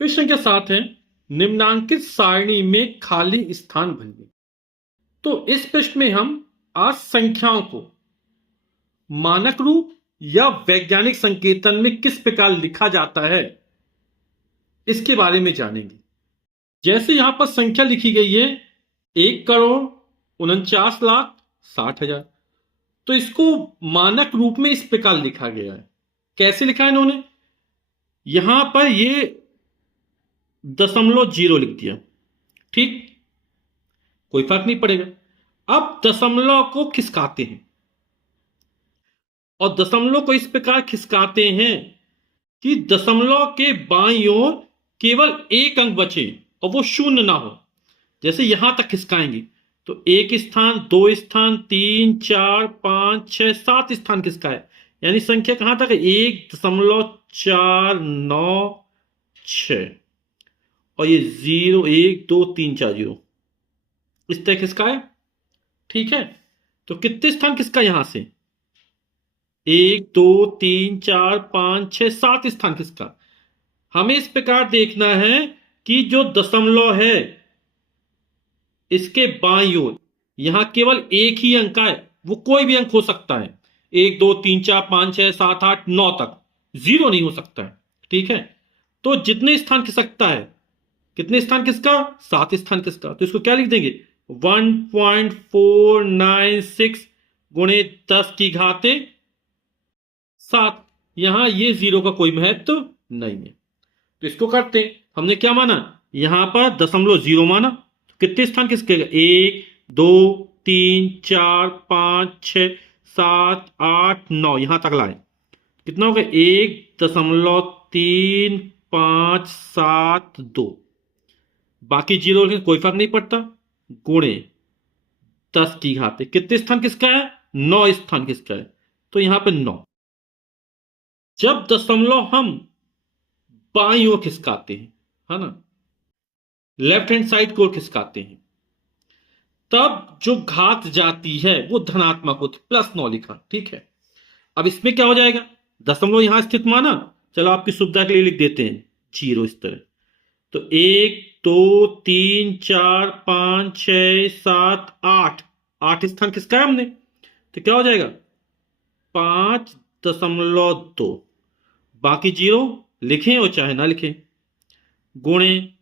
प्रश्न के साथ है निम्नांकित सारणी में खाली स्थान भरिए। तो इस प्रश्न में हम आज संख्याओं को मानक रूप या वैज्ञानिक संकेतन में किस प्रकार लिखा जाता है इसके बारे में जानेंगे। जैसे यहां पर संख्या लिखी गई है 1,49,60,000। तो इसको मानक रूप में इस प्रकार लिखा गया है। कैसे लिखा है इन्होंने? यहां पर ये दशमलव जीरो लिख दिया, ठीक, कोई फर्क नहीं पड़ेगा। अब दशमलव को खिसकाते हैं और दशमलव को इस प्रकार खिसकाते हैं कि दशमलव के बाईं ओर केवल एक अंक बचे और वो शून्य ना हो। जैसे यहां तक खिसकाएंगे तो एक स्थान, दो स्थान, 3, 4, 5, 6, 7 स्थान खिसकाए, यानी संख्या कहां तक है? 1.496 और ये 0, 1, 2, 3, 4 0 इस तरह खिसकाए, ठीक है। तो कितने स्थान किसका? यहां से 1, 2, 3, 4, 5, 6, 7 स्थान किसका? हमें इस प्रकार देखना है कि जो दशमलव है इसके बाईं ओर यहां केवल एक ही अंक है, वो कोई भी अंक हो सकता है, 1, 2, 3, 4, 5, 6, 7, 8, 9 तक, जीरो नहीं हो सकता है, ठीक है। तो जितने स्थान खिसकता है, कितने स्थान किसका? 7 स्थान किसका। तो इसको क्या लिख देंगे? 1.496 गुणे 10 की घाते 7। यहां ये जीरो का कोई महत्व नहीं है। तो इसको करते हैं, हमने क्या माना? यहां पर दशमलव जीरो माना। तो कितने स्थान किसके? 1, 2, 3, 4, 5, 6, 7, 8, 9 यहां तक लाए। कितना हो गया? 1.357 2। बाकी जीरो कोई फर्क नहीं पड़ता, गुणे 10 की घाते कितने स्थान किसका है? 9 स्थान किसका है? तो यहां पे 9। जब दशमलव हम बाईं ओर खिसकाते हैं, है ना, लेफ्ट हैंड साइड की ओर खिसकाते हैं, तब जो घात जाती है वो धनात्मक होती, +9 लिखा, ठीक है। अब इसमें क्या हो जाएगा? दशमलव यहां स्थित माना, चलो आपकी सुविधा के लिए लिख देते हैं जीरो इस तरह। तो 1, 2, 3, 4, 5, 6, 7, 8, 8 स्थान किसका है हमने? तो क्या हो जाएगा? 5.2। बाकी जीरो लिखें और चाहे ना लिखें, गुणे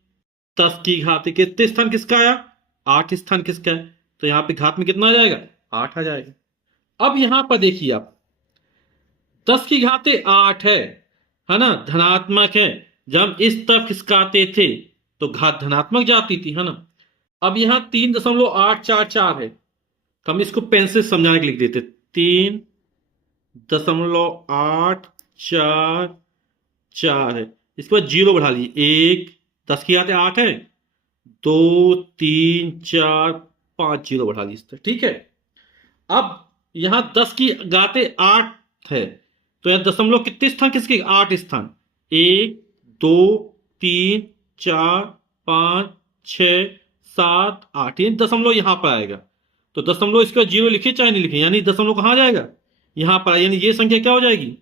10 की घात कितने स्थान किसका आया? 8 स्थान किसका है? तो यहां पे घात में कितना आ जाएगा? 8 आ जाएगा। अब यहां पर देखिए आप, 10 की घाते 8 है ना, धनात्मक है। जब हम इस तरफ खिसकाते थे तो घात धनात्मक जाती थी, है ना। अब यहां 3.844 है, तो हम इसको पेन से समझाने के लिख देते 3.844 है। इसके बाद जीरो बढ़ा लीजिए, 1, 10 की घाते 8 है, 2, 3, 4, 5 जीरो बढ़ा लीजिए, ठीक है। अब यहां 10 की घाते 8 है, तो यहां दशमलव कितने स्थान किसके? 8 स्थान, 1, 2, 3, 4, 5, 6, 7, 8, ये दशमलव यहां पर आएगा। तो दशमलव इसका जीरो लिखे चाहे नहीं लिखे, यानी दशमलव कहां जाएगा? यहां पर, यानी ये संख्या क्या हो जाएगी?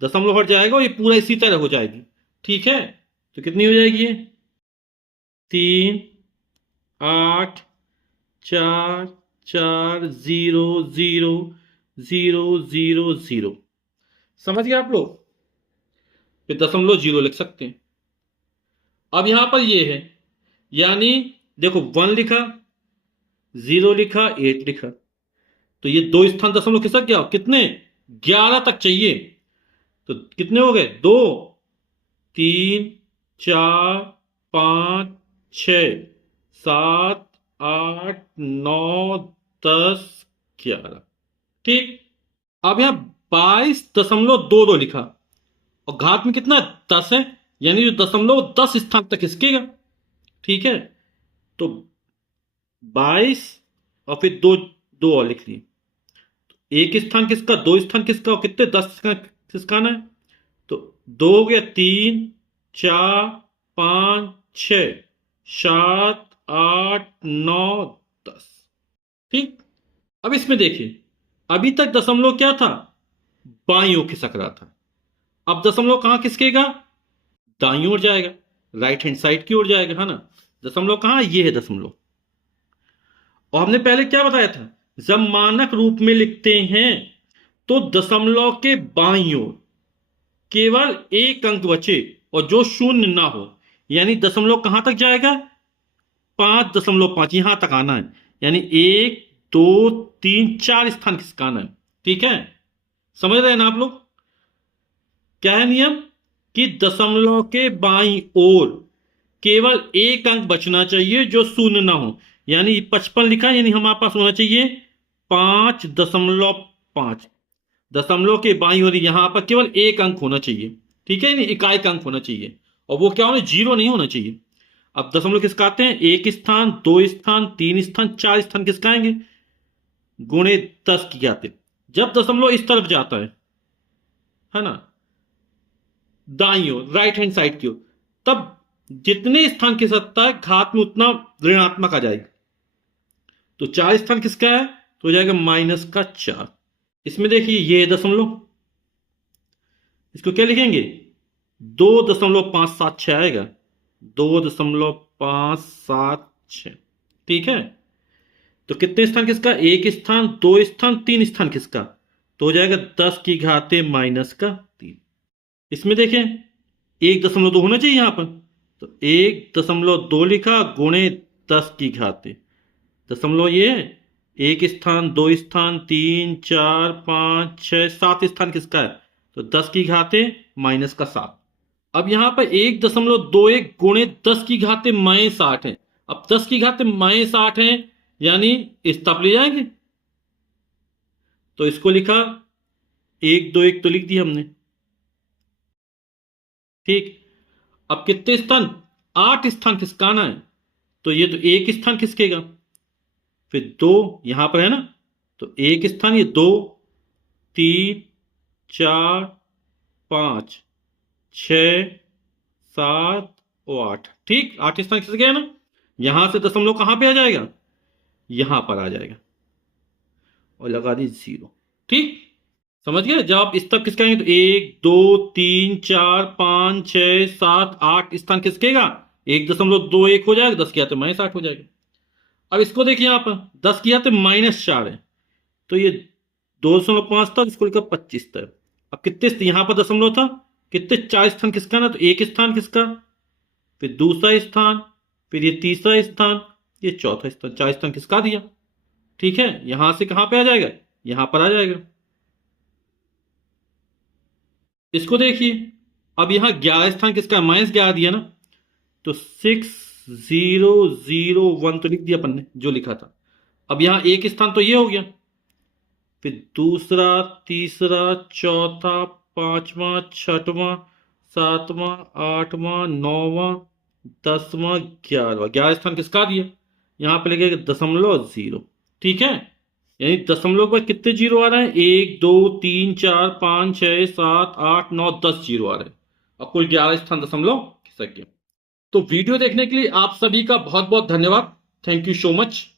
दशमलव हट जाएगा और ये पूरा इसी तरह हो जाएगी, ठीक है। तो कितनी हो जाएगी ये? 3, 8, 4, 4, 0, 0, 0, 0, 0। समझ गए आप लोग? फिर दशमलव जीरो लिख सकते हैं। अब यहां पर ये है, यानी देखो 1 लिखा, 0 लिखा, 8 लिखा, तो ये दो स्थान दशमलव खिसक गया। कितने? 11 तक चाहिए। तो कितने हो गए? 2, 3, 4, 5, 6, 7, 8, 9, 10, 11, ठीक। अब यहां 22.22 लिखा और घात में कितना? 10 है, यानी जो दशमलव 10 स्थान तक खिसकेगा, ठीक है। तो 22 और फिर दो, दो और लिख लिए। एक स्थान किसका? 2 स्थान किसका? और कितने? 10 किसकाना है। तो 2 हो गया, 3, 4, 5, 6, 7, 8, 9, 10, ठीक। अब इसमें देखिए, अभी तक दशमलव क्या था? बाईं ओर खिसक रहा था। अब दशमलव कहां खिसकेगा? दाईं ओर जाएगा। राइट हैंड साइड की ओर जाएगा, है ना। दशमलव कहाँ है, ये है दशमलव। और हमने पहले क्या बताया था, जब मानक रूप में लिखते हैं तो दशमलव के बाईं ओर केवल एक अंक बचे और जो शून्य ना हो, यानी दशमलव कहां तक जाएगा, 5.5 यहां तक आना है। यानी 1 2 3 4 स्थान किसका आना है। ठीक है, समझ रहे हैं ना आप लोग। क्या है नियम कि दशमलव के बाईं ओर केवल एक अंक बचना चाहिए जो शून्य ना हो। यानी 55 लिखा है, यानी हमारे पास होना चाहिए 5.5। दशमलव के बाईं ओर यहां पर केवल एक अंक होना चाहिए। ठीक है, नहीं इकाई का अंक होना चाहिए, और वो क्या होना, जीरो नहीं होना चाहिए। अब दशमलव किसका आते हैं, एक स्थान, दो स्थान, तीन स्थान, चार स्थान किसका आएंगे, गुणे 10 की आते। जब दशमलव इस तरफ जाता है ना, दाईं ओर राइट हैंड साइड की ओर, तब जितने स्थान की सत्ता है घात में उतना ऋणात्मक आ जाएगी। तो 4 स्थान किसका है, तो हो जाएगा -4। इसमें देखिए ये दशमलव, इसको क्या लिखेंगे, 2.576 आएगा, 2.576। ठीक है, तो कितने स्थान किसका, एक स्थान, दो स्थान, तीन स्थान किसका, तो हो जाएगा 10 की घाते -3। इसमें देखें 1.2 होना चाहिए यहां पर, तो 1.2 लिखा गुणे 10 की घाते, दशमलव ये है, एक स्थान, दो स्थान, तीन, चार, पांच, छह, सात स्थान किसका है, तो 10 की घाते -7। अब यहां पर 1.21 गुणे 10 की घाते -8 है। अब 10 की घाते -8 है, यानी इस तब ले जाएंगे, तो इसको लिखा 1 2 1 तो लिख दिया हमने। ठीक, अब कितने स्थान, 8 स्थान किसका आना है, तो ये तो एक स्थान किसकेगा, फिर दो यहां पर है ना, तो एक स्थान, ये 2 3 4 5 6 7 और 8। ठीक, 8 स्थान किसके है ना, यहां से दशमलव कहां पे आ जाएगा, यहां पर आ जाएगा, और लगा दी 0। ठीक, समझ गए। जब आप इस तक किसका आएंगे, तो 1 2 3 4 5 6 7 8 स्थान किसकेगा, 1.21 हो जाएगा, 10 के आते -8 हो जाएगा। अब इसको देखिए यहां पर 10 की आते -4 है, तो ये 2.5 था, इसको लिखा 25 था। अब कितने यहां पर दशमलव था, कितने, 4 स्थान किसका ना, तो एक स्थान किसका, फिर दूसरा स्थान, फिर ये तीसरा स्थान, ये चौथा स्थान, 4 स्थान किसका दिया। ठीक है, यहां से कहां पे आ जाएगा, यहां पर आ जाएगा। इसको देखिए, अब यहां 11 स्थान किसका, -11 दिया ना, तो 6001 तो लिख दिया अपन ने जो लिखा था। अब यहां एक स्थान तो ये हो गया, फिर दूसरा, तीसरा, चौथा, पांचवा, छठवां, सातवां, आठवां, नौवां, 10वां, 11वां, 11 स्थान किसका दिया, यहां पे लगेगा .0। ठीक है, यानी दशमलव पर कितने जीरो आ रहे हैं, 1 2 3 4 5 6 7 8 9 10 जीरो आ रहे हैं, और कुल 11 स्थान दशमलव किसके। तो वीडियो देखने के लिए आप सभी का बहुत बहुत धन्यवाद। Thank you so much.